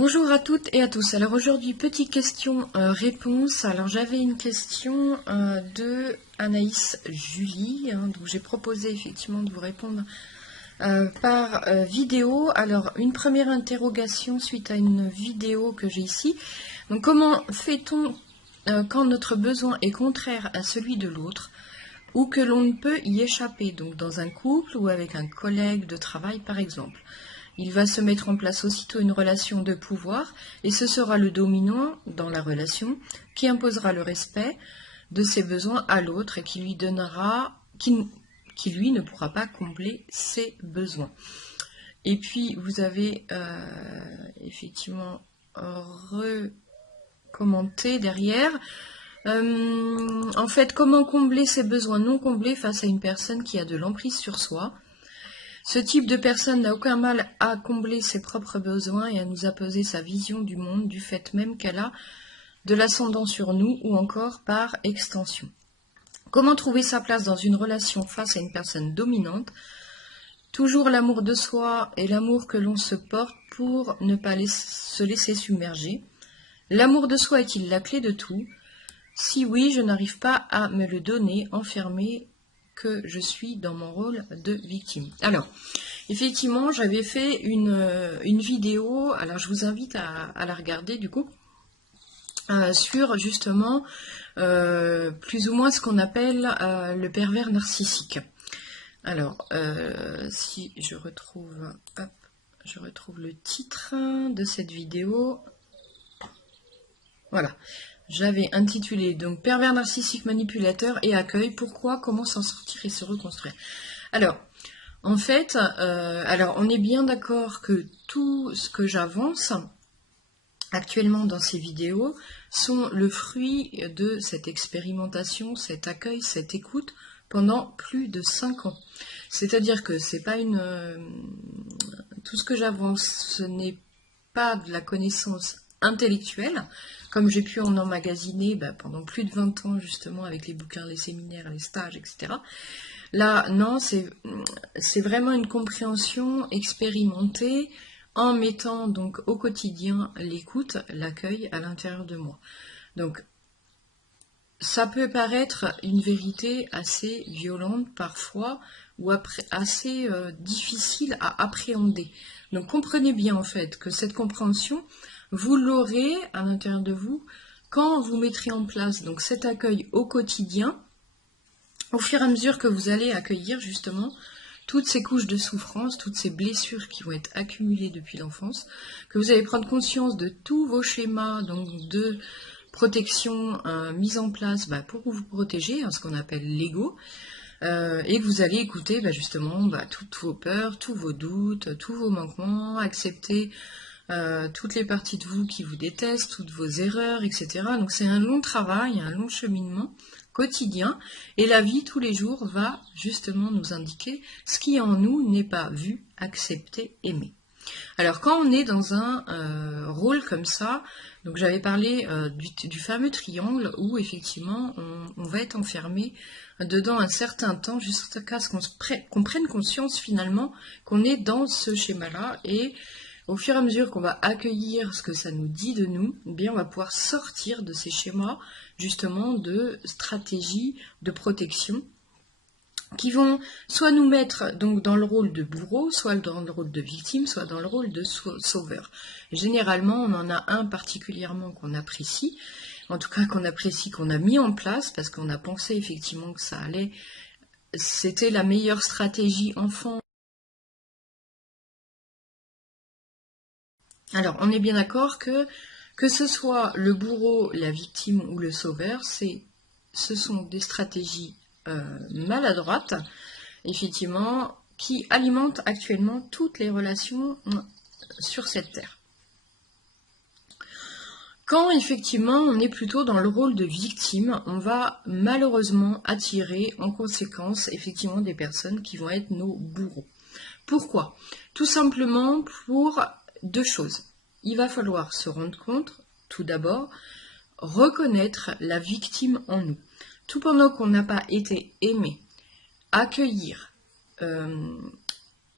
Bonjour à toutes et à tous. Alors aujourd'hui, petite question-réponse. Alors j'avais une question de Anaïs Julie, donc j'ai proposé effectivement de vous répondre par vidéo. Alors une première interrogation suite à une vidéo que j'ai ici. Donc comment fait-on quand notre besoin est contraire à celui de l'autre ou que l'on ne peut y échapper, donc dans un couple ou avec un collègue de travail par exemple? Il va se mettre en place aussitôt une relation de pouvoir et ce sera le dominant dans la relation qui imposera le respect de ses besoins à l'autre et qui lui lui ne pourra pas combler ses besoins. Et puis vous avez effectivement recommenté derrière. En fait, comment combler ses besoins non comblés face à une personne qui a de l'emprise sur soi? Ce type de personne n'a aucun mal à combler ses propres besoins et à nous imposer sa vision du monde du fait même qu'elle a de l'ascendant sur nous ou encore par extension. Comment trouver sa place dans une relation face à une personne dominante? Toujours l'amour de soi et l'amour que l'on se porte pour ne pas se laisser submerger. L'amour de soi est-il la clé de tout? Si oui, je n'arrive pas à me le donner, enfermé que je suis dans mon rôle de victime. Alors, effectivement, j'avais fait une vidéo, alors je vous invite à la regarder du coup, sur justement plus ou moins ce qu'on appelle le pervers narcissique. Alors, si je retrouve, hop, je retrouve le titre de cette vidéo. Voilà. J'avais intitulé donc pervers narcissique manipulateur et accueil, pourquoi, comment s'en sortir et se reconstruire. Alors, en fait, alors on est bien d'accord que tout ce que j'avance actuellement dans ces vidéos sont le fruit de cette expérimentation, cet accueil, cette écoute pendant plus de 5 ans. C'est-à-dire que c'est pas tout ce que j'avance, ce n'est pas de la connaissance intellectuelle, comme j'ai pu en emmagasiner pendant plus de 20 ans justement avec les bouquins, les séminaires, les stages, etc. Là, non, c'est vraiment une compréhension expérimentée en mettant donc au quotidien l'écoute, l'accueil à l'intérieur de moi. Donc, ça peut paraître une vérité assez violente parfois ou assez difficile à appréhender. Donc, comprenez bien en fait que cette compréhension, vous l'aurez à l'intérieur de vous quand vous mettrez en place donc cet accueil au quotidien, au fur et à mesure que vous allez accueillir justement toutes ces couches de souffrance, toutes ces blessures qui vont être accumulées depuis l'enfance, que vous allez prendre conscience de tous vos schémas donc de protection mis en place pour vous protéger, ce qu'on appelle l'ego, et que vous allez écouter justement toutes vos peurs, tous vos doutes, tous vos manquements, accepter toutes les parties de vous qui vous détestent, toutes vos erreurs, etc. Donc c'est un long travail, un long cheminement quotidien, et la vie tous les jours va justement nous indiquer ce qui en nous n'est pas vu, accepté, aimé. Alors quand on est dans un rôle comme ça, donc j'avais parlé du fameux triangle où effectivement on va être enfermé dedans un certain temps jusqu'à ce qu'on prenne conscience finalement qu'on est dans ce schéma-là, et au fur et à mesure qu'on va accueillir ce que ça nous dit de nous, eh bien on va pouvoir sortir de ces schémas justement de stratégies de protection qui vont soit nous mettre donc dans le rôle de bourreau, soit dans le rôle de victime, soit dans le rôle de sauveur. Généralement, on en a un particulièrement qu'on apprécie, en tout cas qu'on apprécie, qu'on a mis en place parce qu'on a pensé effectivement que ça allait, c'était la meilleure stratégie enfant. Alors, on est bien d'accord que ce soit le bourreau, la victime ou le sauveur, ce sont des stratégies maladroites, effectivement, qui alimentent actuellement toutes les relations sur cette terre. Quand effectivement on est plutôt dans le rôle de victime, on va malheureusement attirer en conséquence effectivement des personnes qui vont être nos bourreaux. Pourquoi? Tout simplement pour deux choses. Il va falloir se rendre compte, tout d'abord, reconnaître la victime en nous. Tout pendant qu'on n'a pas été aimé, accueillir,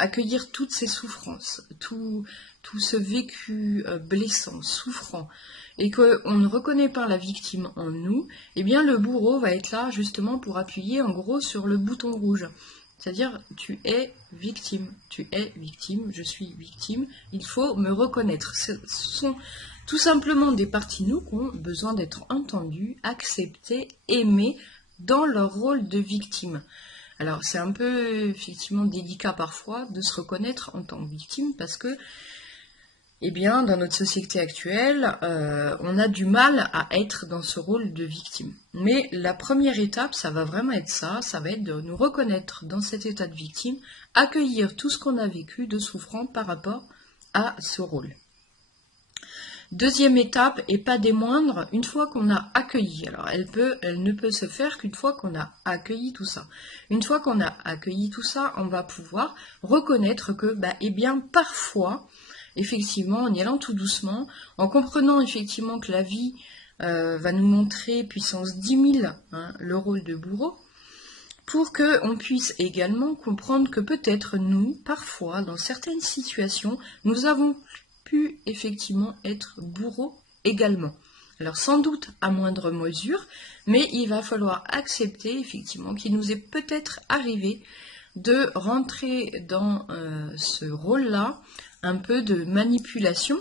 accueillir toutes ces souffrances, tout ce vécu blessant, souffrant, et qu'on ne reconnaît pas la victime en nous, eh bien le bourreau va être là justement pour appuyer en gros sur le bouton rouge. C'est-à-dire, tu es victime, je suis victime, il faut me reconnaître. Ce sont tout simplement des parties nous qui ont besoin d'être entendues, acceptées, aimées dans leur rôle de victime. Alors c'est un peu effectivement délicat parfois de se reconnaître en tant que victime parce que eh bien, dans notre société actuelle, on a du mal à être dans ce rôle de victime. Mais la première étape, ça va vraiment être ça va être de nous reconnaître dans cet état de victime, accueillir tout ce qu'on a vécu de souffrant par rapport à ce rôle. Deuxième étape, et pas des moindres, une fois qu'on a accueilli, alors elle ne peut se faire qu'une fois qu'on a accueilli tout ça. Une fois qu'on a accueilli tout ça, on va pouvoir reconnaître que, eh bien, parfois, effectivement, en y allant tout doucement, en comprenant effectivement que la vie va nous montrer puissance 10 000 le rôle de bourreau, pour qu'on puisse également comprendre que peut-être nous, parfois, dans certaines situations, nous avons pu effectivement être bourreau également. Alors sans doute à moindre mesure, mais il va falloir accepter effectivement qu'il nous est peut-être arrivé de rentrer dans ce rôle-là, un peu de manipulation,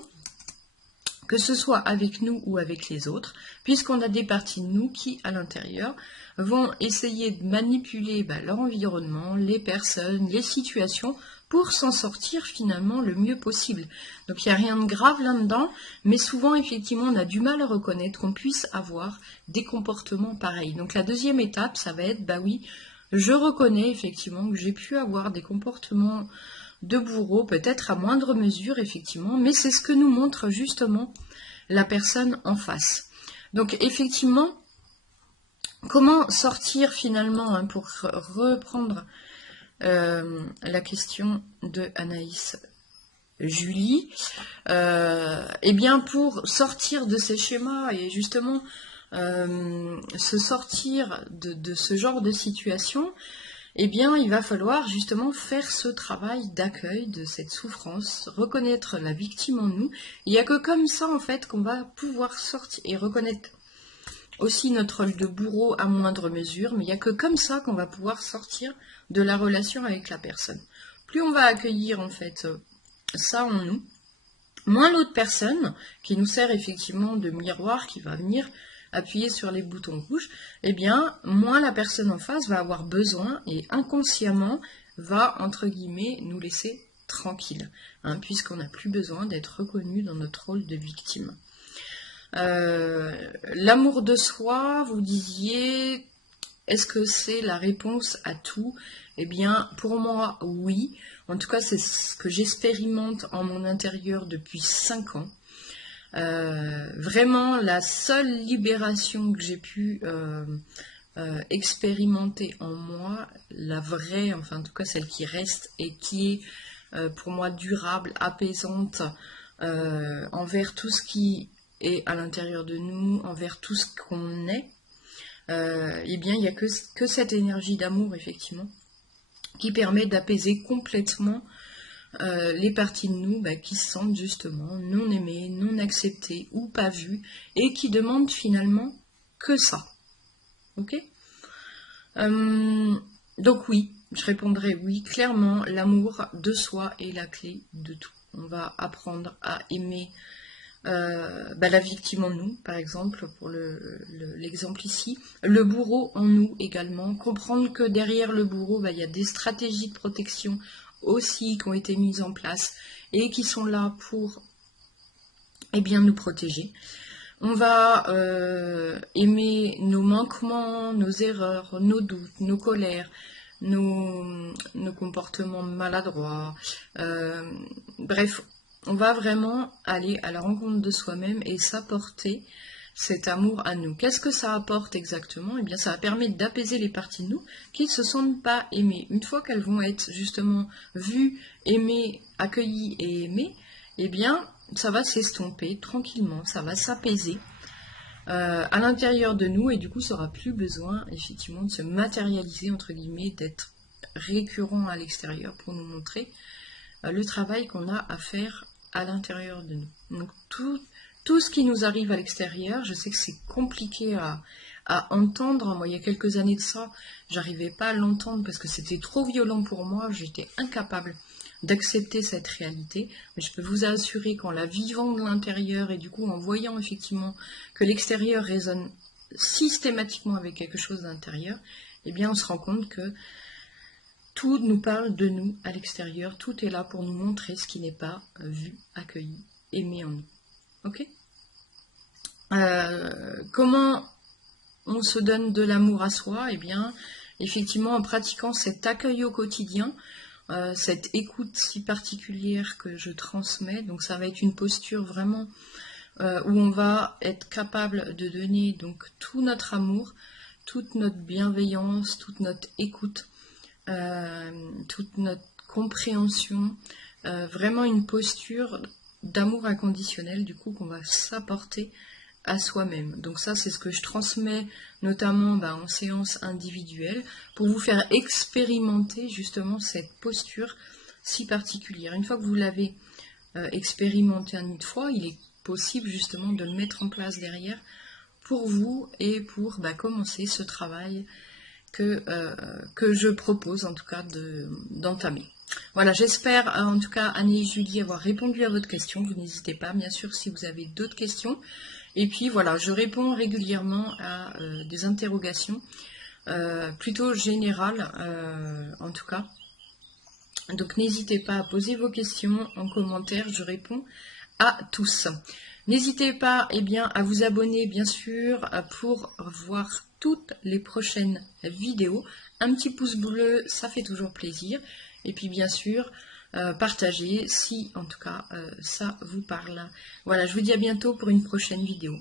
que ce soit avec nous ou avec les autres, puisqu'on a des parties de nous qui, à l'intérieur, vont essayer de manipuler leur environnement, les personnes, les situations, pour s'en sortir finalement le mieux possible. Donc il n'y a rien de grave là-dedans, mais souvent effectivement on a du mal à reconnaître qu'on puisse avoir des comportements pareils. Donc la deuxième étape, ça va être, oui, je reconnais effectivement que j'ai pu avoir des comportements de bourreau, peut-être à moindre mesure effectivement, mais c'est ce que nous montre justement la personne en face. Donc effectivement, comment sortir finalement, pour reprendre la question de Anaïs Julie, eh bien pour sortir de ces schémas et justement se sortir de ce genre de situation, eh bien il va falloir justement faire ce travail d'accueil de cette souffrance, reconnaître la victime en nous. Il n'y a que comme ça en fait qu'on va pouvoir sortir et reconnaître aussi notre rôle de bourreau à moindre mesure, mais il n'y a que comme ça qu'on va pouvoir sortir de la relation avec la personne. Plus on va accueillir en fait ça en nous, moins l'autre personne, qui nous sert effectivement de miroir, qui va venir appuyer sur les boutons rouges, eh bien, moins la personne en face va avoir besoin et inconsciemment va, entre guillemets, nous laisser tranquilles, puisqu'on n'a plus besoin d'être reconnu dans notre rôle de victime. L'amour de soi, vous disiez, est-ce que c'est la réponse à tout? Eh bien, pour moi, oui. En tout cas, c'est ce que j'expérimente en mon intérieur depuis 5 ans. Vraiment, la seule libération que j'ai pu expérimenter en moi, la vraie, enfin en tout cas celle qui reste et qui est pour moi durable, apaisante envers tout ce qui est à l'intérieur de nous, envers tout ce qu'on est, eh bien il n'y a que cette énergie d'amour effectivement qui permet d'apaiser complètement les parties de nous qui se sentent justement non aimées, non acceptées ou pas vues et qui demandent finalement que ça. Ok? Donc oui, je répondrai oui, clairement, l'amour de soi est la clé de tout. On va apprendre à aimer la victime en nous, par exemple, pour l'exemple ici, le bourreau en nous également, comprendre que derrière le bourreau, il y a des stratégies de protection aussi qui ont été mises en place et qui sont là pour nous protéger. On va aimer nos manquements, nos erreurs, nos doutes, nos colères, nos comportements maladroits. Bref, on va vraiment aller à la rencontre de soi-même et s'apporter cet amour à nous. Qu'est-ce que ça apporte exactement? Eh bien, ça va permettre d'apaiser les parties de nous qui ne se sentent pas aimées. Une fois qu'elles vont être justement vues, aimées, accueillies et aimées, eh bien, ça va s'estomper tranquillement, ça va s'apaiser à l'intérieur de nous et du coup, ça n'aura plus besoin, effectivement, de se matérialiser, entre guillemets, d'être récurrents à l'extérieur pour nous montrer le travail qu'on a à faire à l'intérieur de nous. Donc tout ce qui nous arrive à l'extérieur, je sais que c'est compliqué à entendre. Moi, il y a quelques années de ça, j'arrivais pas à l'entendre parce que c'était trop violent pour moi, j'étais incapable d'accepter cette réalité, mais je peux vous assurer qu'en la vivant de l'intérieur et du coup en voyant effectivement que l'extérieur résonne systématiquement avec quelque chose d'intérieur, eh bien on se rend compte que tout nous parle de nous à l'extérieur, tout est là pour nous montrer ce qui n'est pas vu, accueilli, aimé en nous. Ok ? Comment on se donne de l'amour à soi? Eh bien, effectivement, en pratiquant cet accueil au quotidien, cette écoute si particulière que je transmets. Donc ça va être une posture vraiment où on va être capable de donner donc tout notre amour, toute notre bienveillance, toute notre écoute, toute notre compréhension, vraiment une posture d'amour inconditionnel du coup qu'on va s'apporter à soi-même. Donc ça c'est ce que je transmets notamment en séance individuelle pour vous faire expérimenter justement cette posture si particulière. Une fois que vous l'avez expérimenté une fois, il est possible justement de le mettre en place derrière pour vous et pour commencer ce travail que je propose en tout cas d'entamer. Voilà, j'espère en tout cas Annie et Julie avoir répondu à votre question. Vous n'hésitez pas, bien sûr, si vous avez d'autres questions. Et puis voilà, je réponds régulièrement à des interrogations plutôt générales en tout cas. Donc n'hésitez pas à poser vos questions en commentaire, je réponds à tous. N'hésitez pas à vous abonner bien sûr pour voir toutes les prochaines vidéos. Un petit pouce bleu, ça fait toujours plaisir. Et puis bien sûr, partagez si en tout cas ça vous parle. Voilà, je vous dis à bientôt pour une prochaine vidéo.